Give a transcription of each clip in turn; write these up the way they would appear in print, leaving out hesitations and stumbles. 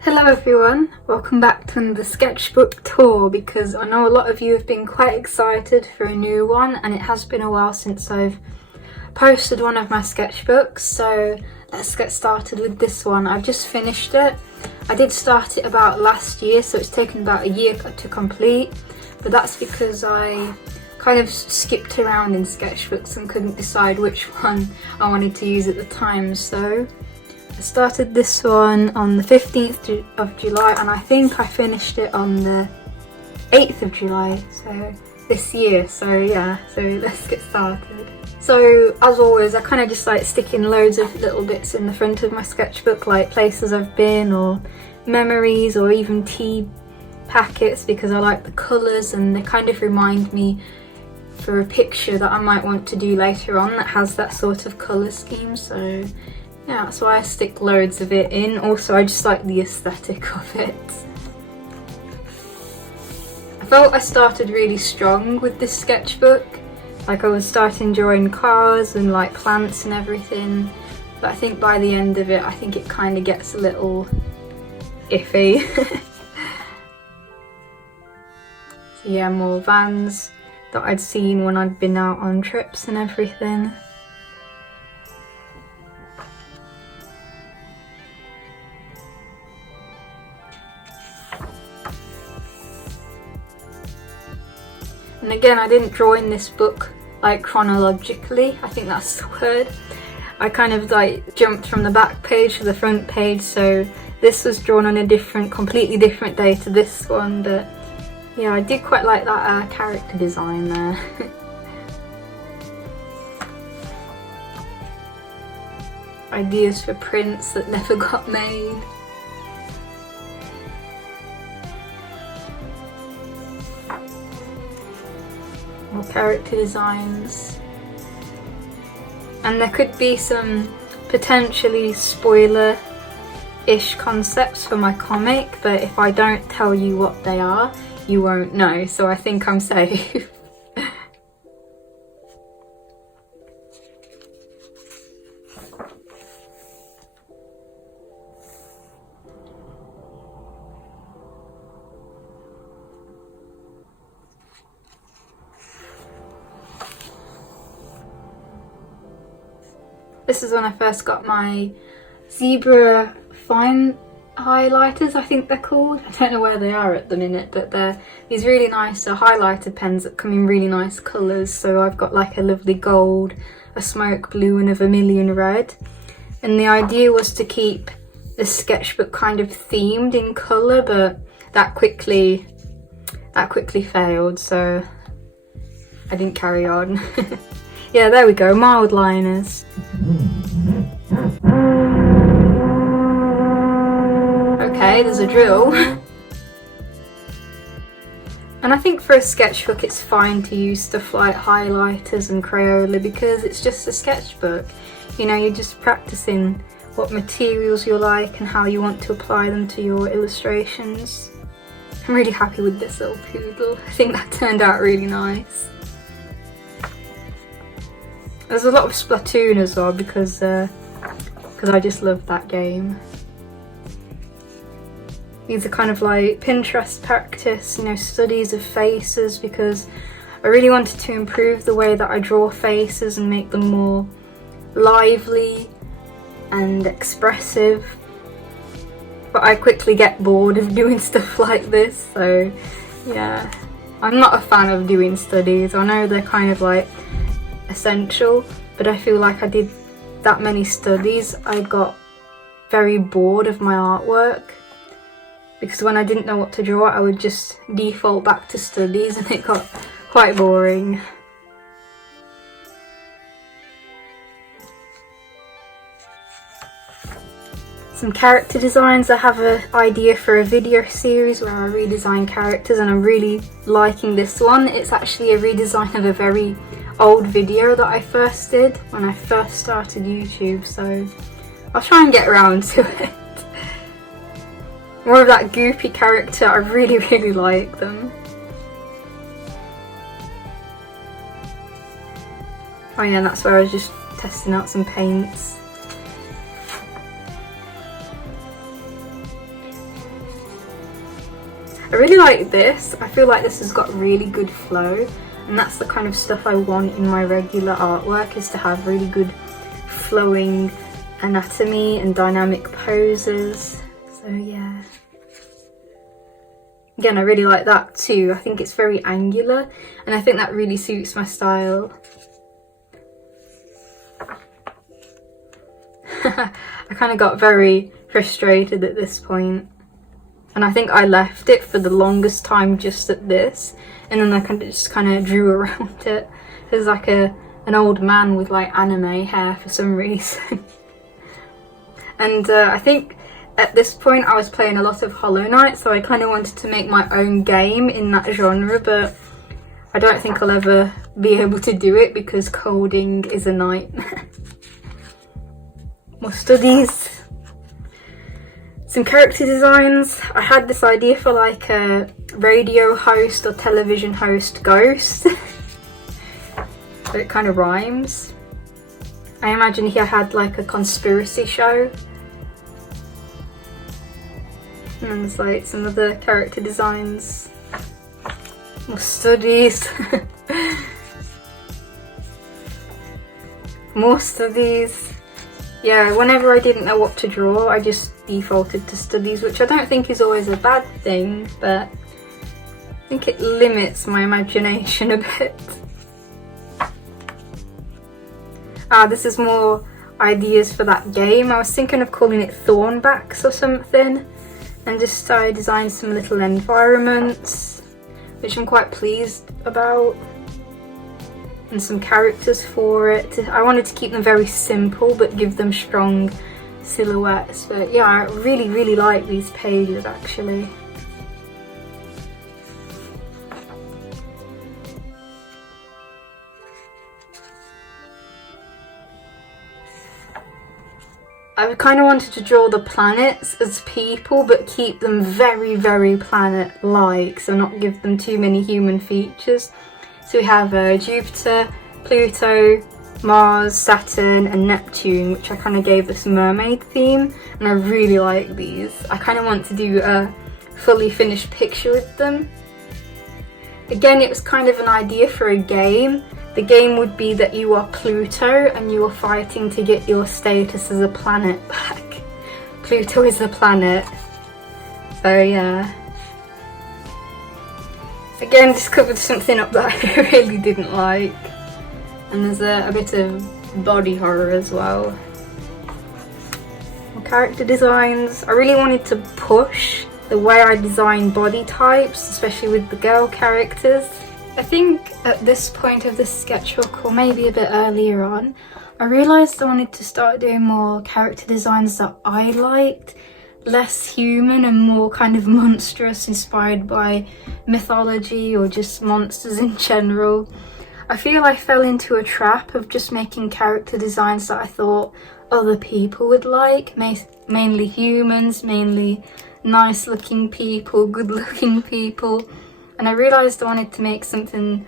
Hello everyone, welcome back to another sketchbook tour, because I know a lot of you have been quite excited for a new one, and it has been a while since I've posted one of my sketchbooks, so let's get started with this one. I've just finished it. I did start it about last year, so it's taken about a year to complete, but that's because I kind of skipped around in sketchbooks and couldn't decide which one I wanted to use at the time. So I started this one on the 15th of July, and I think I finished it on the 8th of July, so this year. So yeah, so let's get started. So as always, I kind of just like sticking loads of little bits in the front of my sketchbook, like places I've been or memories or even tea packets, because I like the colours and they kind of remind me for a picture that I might want to do later on that has that sort of colour scheme. So yeah, that's why I stick loads of it in. Also, I just like the aesthetic of it. I felt I started really strong with this sketchbook. Like I was starting drawing cars and like plants and everything. But I think by the end of it, I think it kind of gets a little iffy. So yeah, more vans that I'd seen when I'd been out on trips and everything. And again, I didn't draw in this book like chronologically, I think that's the word. I kind of like jumped from the back page to the front page, so this was drawn on a completely different day to this one. But yeah, I did quite like that character design there. Ideas for prints that never got made. More character designs, and there could be some potentially spoiler-ish concepts for my comic, but if I don't tell you what they are, you won't know, so I think I'm safe. This is when I first got my zebra fine highlighters, I think they're called. I don't know where they are at the minute, but they're these really nice highlighter pens that come in really nice colours. So I've got like a lovely gold, a smoke blue and a vermilion red. And the idea was to keep the sketchbook kind of themed in colour, but that quickly failed, so I didn't carry on. Yeah, there we go, mild liners. Okay, there's a drill. And I think for a sketchbook it's fine to use stuff like highlighters and Crayola, because it's just a sketchbook. You know, you're just practicing what materials you like and how you want to apply them to your illustrations. I'm really happy with this little poodle. I think that turned out really nice. There's a lot of Splatoon as well, because I just love that game. These are kind of like Pinterest practice, you know, studies of faces, because I really wanted to improve the way that I draw faces and make them more lively and expressive. But I quickly get bored of doing stuff like this, so yeah. I'm not a fan of doing studies. I know they're kind of like essential, but I feel like I did that many studies, I got very bored of my artwork, because when I didn't know what to draw, I would just default back to studies and it got quite boring. Some character designs. I have an idea for a video series where I redesign characters, and I'm really liking this one. It's actually a redesign of a very old video that I first did when I first started YouTube, so I'll try and get around to it. more of that goopy character. I really, really like them. Oh yeah, and that's where I was just testing out some paints. I really like this. I feel like this has got really good flow, and that's the kind of stuff I want in my regular artwork, is to have really good flowing anatomy and dynamic poses. So yeah. Again, I really like that too. I think it's very angular, and I think that really suits my style. I kind of got very frustrated at this point, and I think I left it for the longest time just at this, and then I just kind of drew around it. There's like an old man with like anime hair for some reason. And I think at this point I was playing a lot of Hollow Knight, so I kind of wanted to make my own game in that genre, but I don't think I'll ever be able to do it because coding is a nightmare. More studies. Some character designs. I had this idea for like a radio host or television host ghost. So it kind of rhymes. I imagine he had like a conspiracy show. And then there's like some other character designs. More studies. More studies. Yeah, whenever I didn't know what to draw, I just defaulted to studies, which I don't think is always a bad thing, but I think it limits my imagination a bit. This is more ideas for that game. I was thinking of calling it Thornbacks or something, and just I designed some little environments, which I'm quite pleased about, and some characters for it. I wanted to keep them very simple but give them strong silhouettes. But yeah, I really, really like these pages actually. I kind of wanted to draw the planets as people but keep them very, very planet-like, so not give them too many human features. So we have Jupiter, Pluto, Mars, Saturn and Neptune, which I kind of gave this mermaid theme, and I really like these. I kind of want to do a fully finished picture with them. Again, it was kind of an idea for a game. The game would be that you are Pluto and you are fighting to get your status as a planet back. Pluto is a planet. So yeah. Again, discovered something up that I really didn't like. And there's a bit of body horror as well. More character designs. I really wanted to push the way I design body types, especially with the girl characters. I think at this point of the sketchbook, or maybe a bit earlier on, I realised I wanted to start doing more character designs that I liked. Less human and more kind of monstrous, inspired by mythology or just monsters in general. I feel I fell into a trap of just making character designs that I thought other people would like, mainly humans, mainly nice looking people, good looking people, and I realised I wanted to make something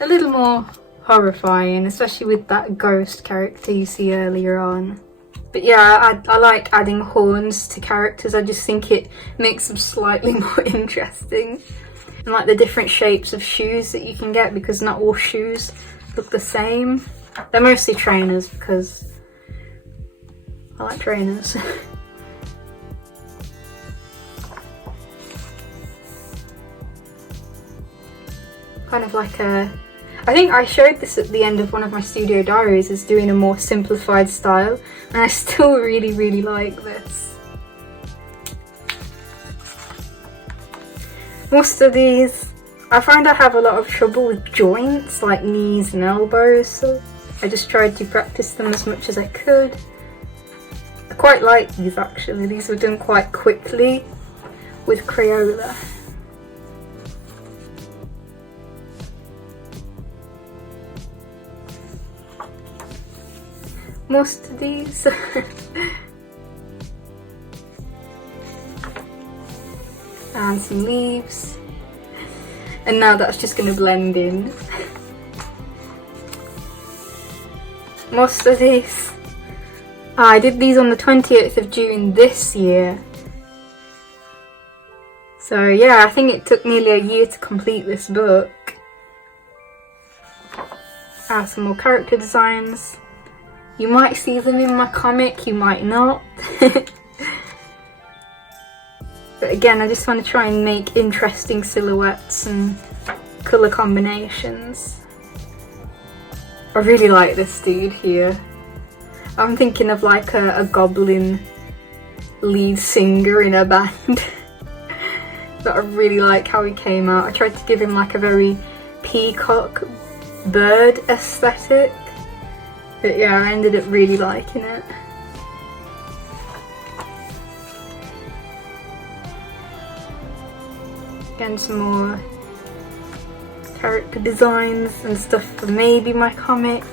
a little more horrifying, especially with that ghost character you see earlier on. But yeah, I like adding horns to characters. I just think it makes them slightly more interesting. And like the different shapes of shoes that you can get, because not all shoes look the same. They're mostly trainers because I like trainers. Kind of like a... I think I showed this at the end of one of my studio diaries as doing a more simplified style, and I still really, really like this. Most of these, I find I have a lot of trouble with joints like knees and elbows, so I just tried to practice them as much as I could. I quite like these actually. These were done quite quickly with Crayola. Most of these. and some leaves. And now that's just going to blend in. Most of these, I did these on the 28th of June this year. So yeah, I think it took nearly a year to complete this book. Some more character designs. You might see them in my comic, you might not. But again, I just want to try and make interesting silhouettes and colour combinations. I really like this dude here. I'm thinking of like a goblin lead singer in a band. But I really like how he came out. I tried to give him like a very peacock bird aesthetic. But yeah, I ended up really liking it. Again, some more character designs and stuff for maybe my comic.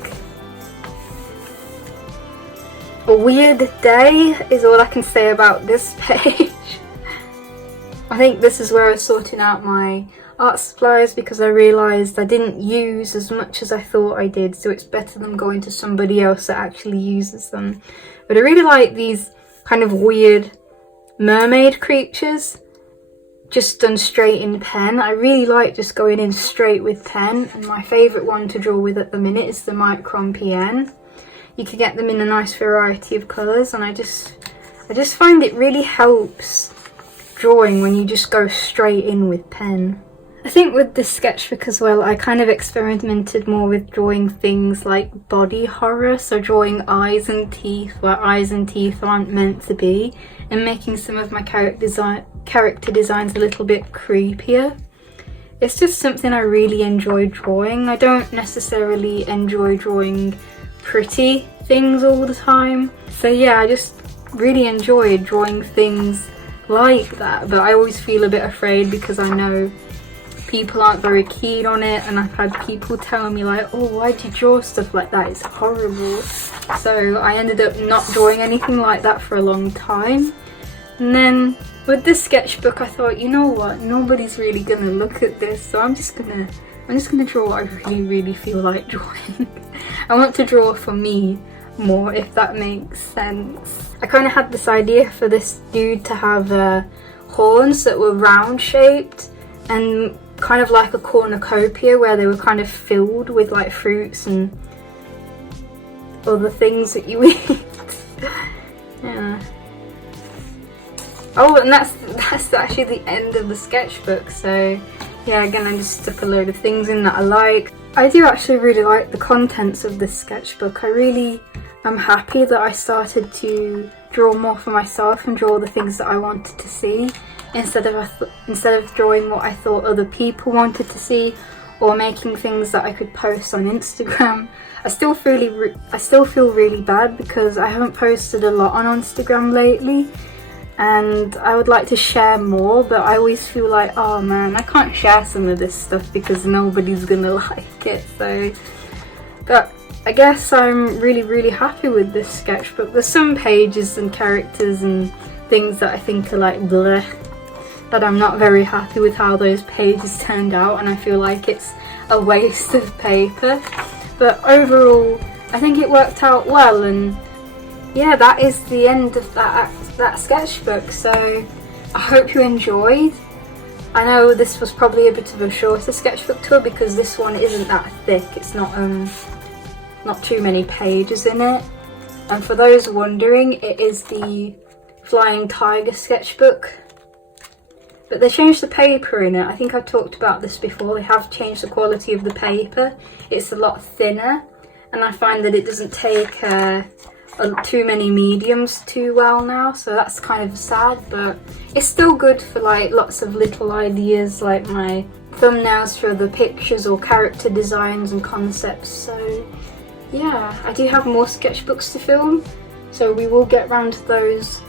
A weird day is all I can say about this page. I think this is where I was sorting out my art supplies because I realised I didn't use as much as I thought I did, so it's better than going to somebody else that actually uses them. But I really like these kind of weird mermaid creatures just done straight in pen. I really like just going in straight with pen, and my favourite one to draw with at the minute is the Micron PN. You can get them in a nice variety of colours, and I just find it really helps drawing when you just go straight in with pen. I think with this sketchbook as well, I kind of experimented more with drawing things like body horror, so drawing eyes and teeth where eyes and teeth aren't meant to be, and making some of my character designs a little bit creepier. It's just something I really enjoy drawing. I don't necessarily enjoy drawing pretty things all the time, so yeah, I just really enjoy drawing things like that, but I always feel a bit afraid because I know people aren't very keen on it, and I've had people tell me like, oh, why'd you draw stuff like that, it's horrible. So I ended up not drawing anything like that for a long time. And then with this sketchbook I thought, you know what, nobody's really gonna look at this, so I'm just gonna draw what I really feel like drawing. I want to draw for me more, if that makes sense. I kind of had this idea for this dude to have horns that were round shaped and kind of like a cornucopia where they were kind of filled with like fruits and other things that you eat. Yeah. Oh, and that's actually the end of the sketchbook, so yeah, again I just stuck a load of things in that I like. I do actually really like the contents of this sketchbook. I'm happy that I started to draw more for myself and draw the things that I wanted to see instead of drawing what I thought other people wanted to see, or making things that I could post on Instagram. I still feel really bad because I haven't posted a lot on Instagram lately, and I would like to share more, but I always feel like, oh man, I can't share some of this stuff because nobody's gonna like it. So, but I guess I'm really happy with this sketchbook. There's some pages and characters and things that I think are like bleh, that I'm not very happy with how those pages turned out, and I feel like it's a waste of paper. But overall, I think it worked out well, and yeah, that is the end of that sketchbook. So I hope you enjoyed. I know this was probably a bit of a shorter sketchbook tour because this one isn't that thick. It's not too many pages in it. And for those wondering, it is the Flying Tiger sketchbook. But they changed the paper in it. I think I've talked about this before. They have changed the quality of the paper. It's a lot thinner, and I find that it doesn't take too many mediums too well now, so that's kind of sad, but it's still good for like lots of little ideas like my thumbnails for the pictures or character designs and concepts. So yeah, I do have more sketchbooks to film, so we will get round to those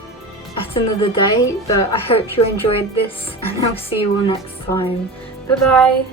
at another day, but I hope you enjoyed this, and I'll see you all next time. Bye bye!